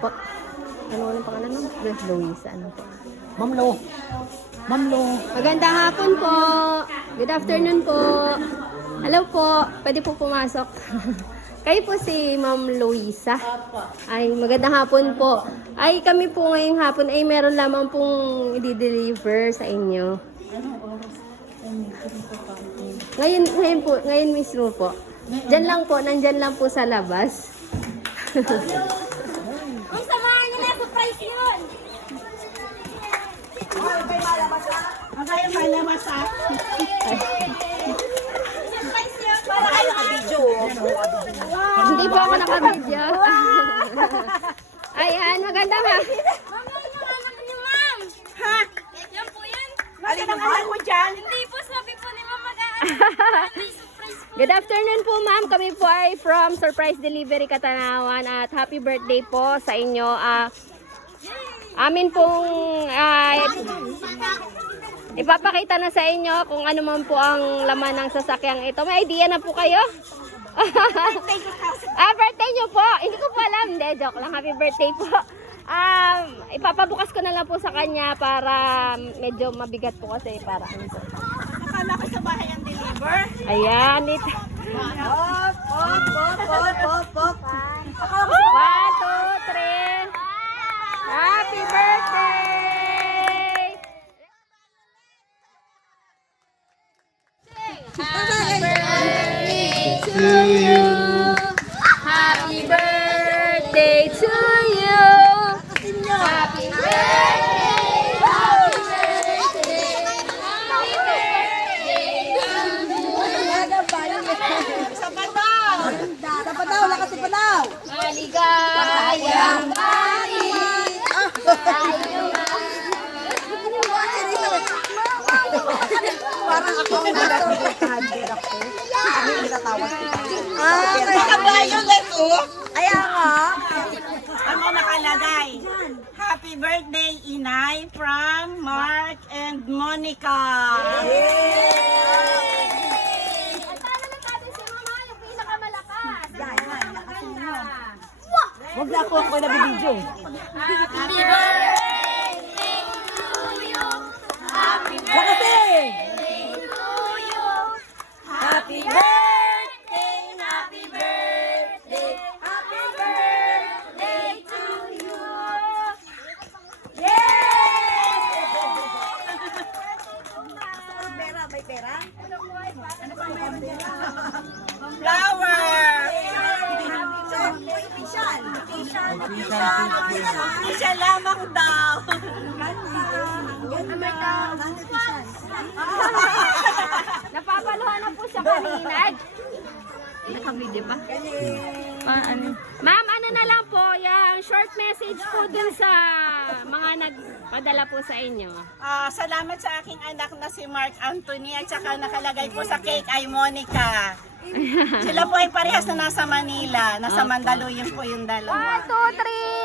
po. Ano ang pangalan mo? Luisa, ano po? Ma'am Lo. Ma'am Lo. Magandang hapon po. Good afternoon po. Hello po. Pwede po pumasok. Kayo po si Ma'am Luisa. Ay, magandang hapon po. Ay, kami po ngayong hapon ay meron lamang pong i-deliver sa inyo. Ngayon mismo po. Diyan lang po, nandyan lang po sa labas. Ang samahan niyo na, surprise yun! Ang kaya malamas ha? Surprise yun! Para kayo ka-video. Hindi po ako nakabidyo. Ayan, maganda nga. Ma'am, yun yung anak niyo, ma'am! Ha? Yan po yan! Alin ang anak mo dyan? Hindi po, sabi po ni ma'am mag-aaral. May surprise po. Good afternoon po ma'am. Kami po ay from Surprise Delivery Katanawan at happy birthday po sa inyo. Amin pong ipapakita na sa inyo kung ano man po ang laman ng sasakyang ito. May idea na po kayo? Birthday nyo po. Hindi ko po alam. Hindi, joke lang. Happy birthday po. Ipapabukas ko na lang po sa kanya para medyo mabigat po kasi para ano po. Akala ko sa bahay ang deliver. Ayan, Pop. 1, 2, 3. Happy birthday! Happy birthday to you. Happy birthday to you. Happy birthday. Happy birthday. Happy birthday. Sa padaw, lakas sa padaw. Maligayang hari. Parang ako ang nagkakahandid ako. Ako yung natatawag ko. Kabayo na ito. Ayan nga. Ano nakalagay? Happy birthday, Inay, from Mark and Monica. Paano na natin si mama, yung pinakamalakas? Huwag na ako nabibidyo. Happy birthday to you! Happy birthday to you! Happy birthday, happy birthday, happy birthday to you. Pera, may pera? Ano pa meron dyan? Flower! Official lamang daw. Napapaluhan na po siya kanina. Naka-video pa? Ma'am, ano na lang po, yung short message po dun sa mga nagpadala po sa inyo. Salamat sa aking anak na si Mark Anthony at saka nakalagay po sa cake ay Monica. Sila po ay parehas na nasa Manila. Nasa Mandaluyong po yung dalawa. 1, 2, 3.